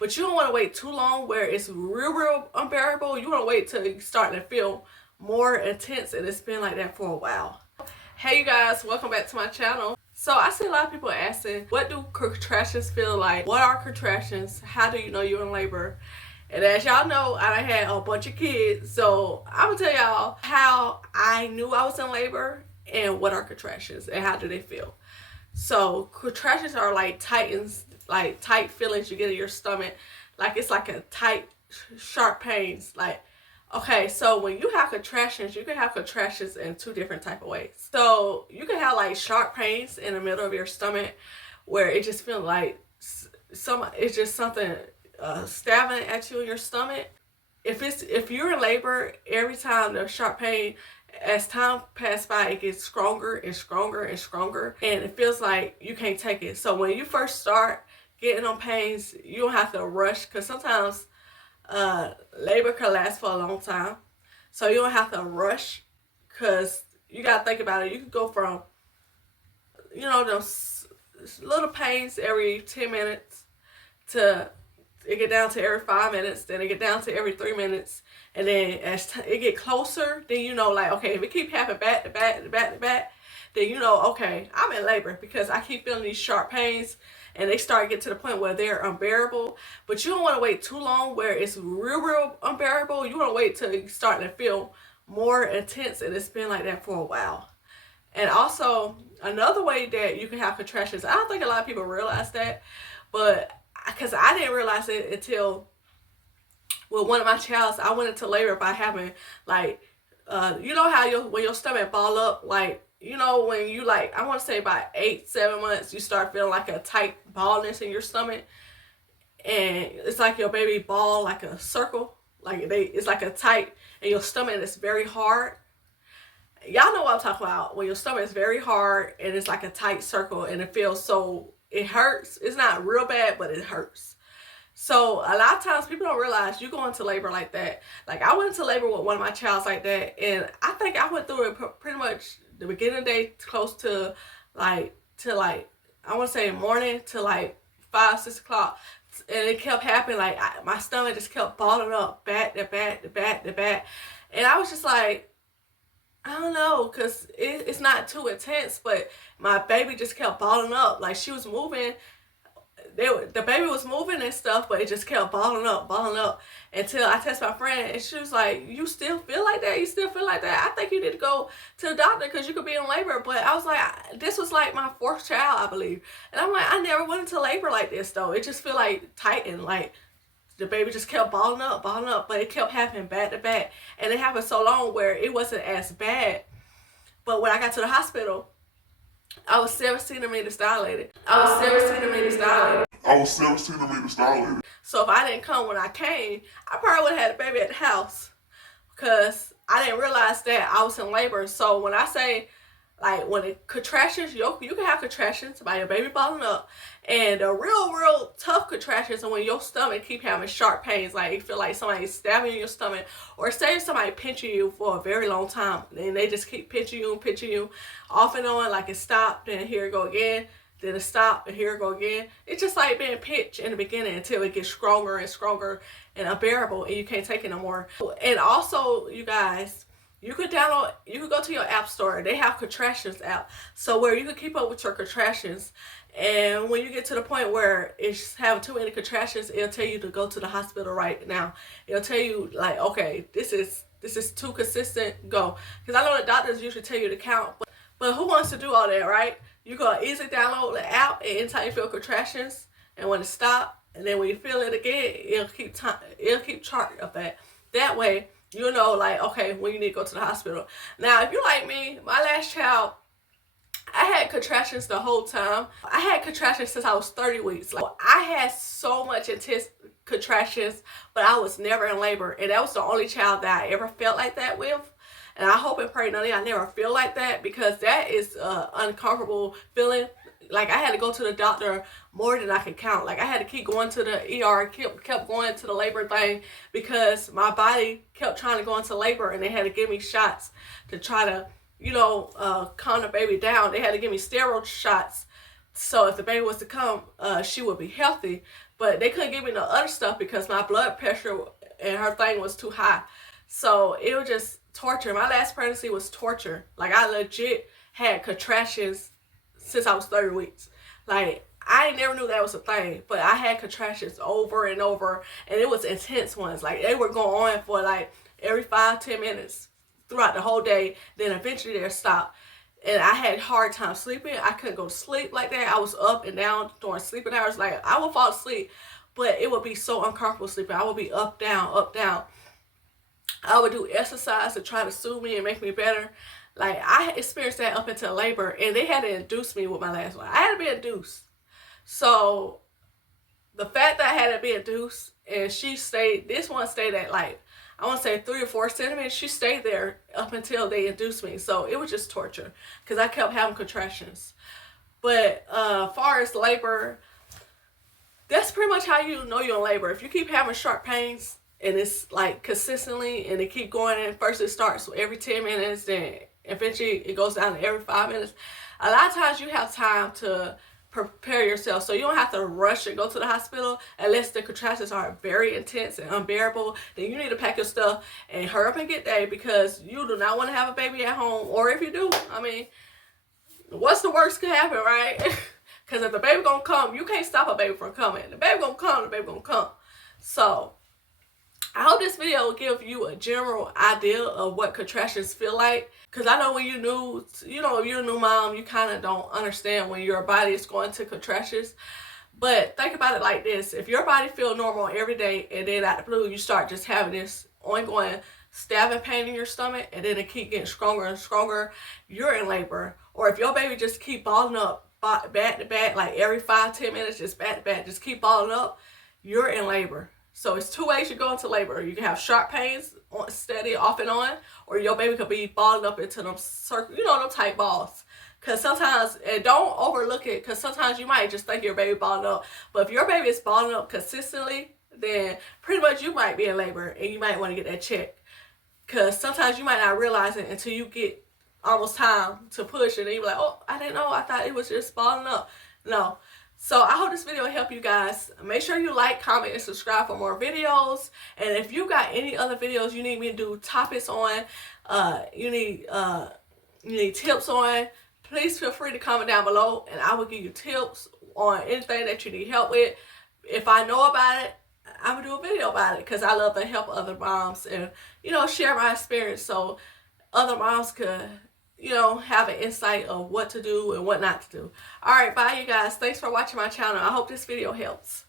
but you don't want to wait too long where it's real unbearable. You want to wait till you start to feel more intense, and it's been like that for a while. Hey you guys, welcome back to my channel. So I see a lot of people asking, what do contractions feel like? What are contractions? How do you know you're in labor? And as y'all know, I had a bunch of kids, so I'm gonna tell y'all how I knew I was in labor and what are contractions and how do they feel. So contractions are like tight feelings you get in your stomach, like it's like a tight, sharp pains. Like, okay, so when you have contractions, you can have contractions in two different type of ways. So you can have like sharp pains in the middle of your stomach, where it just feels like it's just something stabbing at you in your stomach. If you're in labor, every time the sharp pain, as time passes by, it gets stronger and stronger and stronger, and it feels like you can't take it. So when you first start getting on pains, you don't have to rush, because sometimes labor can last for a long time. So you don't have to rush, because you got to think about it. You can go from, those little pains every 10 minutes to it get down to every 5 minutes, then it get down to every 3 minutes, and then as it get closer, then like, okay, if it keep happening back to back to back to back, then okay, I'm in labor, because I keep feeling these sharp pains, and they start to get to the point where they're unbearable. But you don't want to wait too long where it's real unbearable. You want to wait till you start to feel more intense, and it's been like that for a while. And also, another way that you can have contractions, I don't think a lot of people realize that, but because I didn't realize it until, well, one of my childs, I went into labor by having like, you know how when your stomach ball up, like, when you like, I want to say about 8-7 months, you start feeling like a tight baldness in your stomach, and it's like your baby ball like a circle, like it's like a tight, and your stomach is very hard. Y'all know what I'm talking about, when your stomach is very hard and it's like a tight circle, and it feels so, it hurts. It's not real bad, but it hurts. So a lot of times people don't realize you go into labor like that. Like, I went into labor with one of my childs like that, and I think I went through it pretty much the beginning of the day, close to I want to say morning to like 5-6 o'clock, and it kept happening. Like, my stomach just kept balling up back to back to back to back, and I was just like, I don't know, because it's not too intense, but my baby just kept balling up. Like, she was moving, the baby was moving and stuff, but it just kept balling up, until I texted my friend, and she was like, you still feel like that? You still feel like that? I think you need to go to the doctor, because you could be in labor. But I was like, this was like my 4th child, I believe. And I'm like, I never went into labor like this, though. It just feel like tightened, like the baby just kept balling up, but it kept happening back to back. And it happened so long where it wasn't as bad. But when I got to the hospital, I was 7 centimeters dilated. So if I didn't come when I came, I probably would have had a baby at the house, because I didn't realize that I was in labor. So when I say, like, when it contractions, you can have contractions by your baby balling up, and the real tough contractions are when your stomach keep having sharp pains, like you feel like somebody's stabbing in your stomach, or say somebody pinching you for a very long time, and they just keep pinching you off and on, like it stopped, and here it go again, then it stopped, and here it go again. It's just like being pinched in the beginning until it gets stronger and stronger and unbearable, and you can't take it no more. And also, you guys, you could go to your app store. They have contractions app, so where you can keep up with your contractions. And when you get to the point where it's having too many contractions, it'll tell you to go to the hospital right now. It'll tell you, like, okay, this is too consistent, go. Because I know the doctors usually tell you to count, but who wants to do all that, right? You can easily download the app, and anytime you feel contractions, and when it stop, and then when you feel it again, it'll keep chart of that. That way, you know, like, okay, when you need to go to the hospital. Now, if you like me, my last child, I had contractions the whole time. I had contractions since I was 30 weeks. Like, I had so much intense contractions, but I was never in labor. And that was the only child that I ever felt like that with. And I hope and pray none of y'all never feel like that, because that is an uncomfortable feeling. Like, I had to go to the doctor more than I could count. Like, I had to keep going to the ER, kept going to the labor thing, because my body kept trying to go into labor, and they had to give me shots to try to, calm the baby down. They had to give me steroid shots, so if the baby was to come, she would be healthy. But they couldn't give me no other stuff because my blood pressure and her thing was too high. So it was just torture. My last pregnancy was torture. Like, I legit had contractions since I was 30 weeks. Like, I never knew that was a thing, but I had contractions over and over, and it was intense ones. Like, they were going on for like every 5-10 minutes throughout the whole day. Then eventually they'll stop. And I had hard time sleeping. I couldn't go to sleep like that. I was up and down during sleeping hours. Like, I would fall asleep, but it would be so uncomfortable sleeping. I would be up, down, up, down. I would do exercise to try to soothe me and make me better. Like, I experienced that up until labor, and they had to induce me with my last one. I had to be induced. So the fact that I had to be induced, and she stayed, this one stayed at like, I want to say 3 or 4 centimeters. She stayed there up until they induced me. So it was just torture because I kept having contractions. But far as labor, that's pretty much how you know you're in labor. If you keep having sharp pains and it's like consistently and it keep going, and first it starts every 10 minutes, then eventually it goes down to every 5 minutes. A lot of times you have time to prepare yourself, so you don't have to rush and go to the hospital unless the contractions are very intense and unbearable. Then you need to pack your stuff and hurry up and get there, because you do not want to have a baby at home. Or if you do, I mean, what's the worst could happen, right? Because if the baby gonna come, you can't stop a baby from coming. The baby gonna come, the baby gonna come. So I hope this video will give you a general idea of what contractions feel like. Because I know when you're new, if you're a new mom, you kind of don't understand when your body is going to contractions. But think about it like this. If your body feels normal every day, and then out of the blue, you start just having this ongoing stabbing pain in your stomach, and then it keep getting stronger and stronger, you're in labor. Or if your baby just keep balling up back to back, like every 5-10 minutes, just back to back, just keep balling up, you're in labor. So it's 2 ways you go into labor. You can have sharp pains steady off and on, or your baby could be balling up into them circle, them tight balls. Because sometimes, and don't overlook it, because sometimes you might just think your baby balling up. But if your baby is balling up consistently, then pretty much you might be in labor, and you might want to get that checked. Because sometimes you might not realize it until you get almost time to push, and then you're like, oh, I didn't know. I thought it was just balling up. No. So I hope this video will help you guys. Make sure you like, comment, and subscribe for more videos. And if you got any other videos you need me to do topics on, you need tips on, please feel free to comment down below, and I will give you tips on anything that you need help with. If I know about it, I'm gonna do a video about it, because I love to help other moms and share my experience so other moms could have an insight of what to do and what not to do. All right, bye you guys. Thanks for watching my channel. I hope this video helps.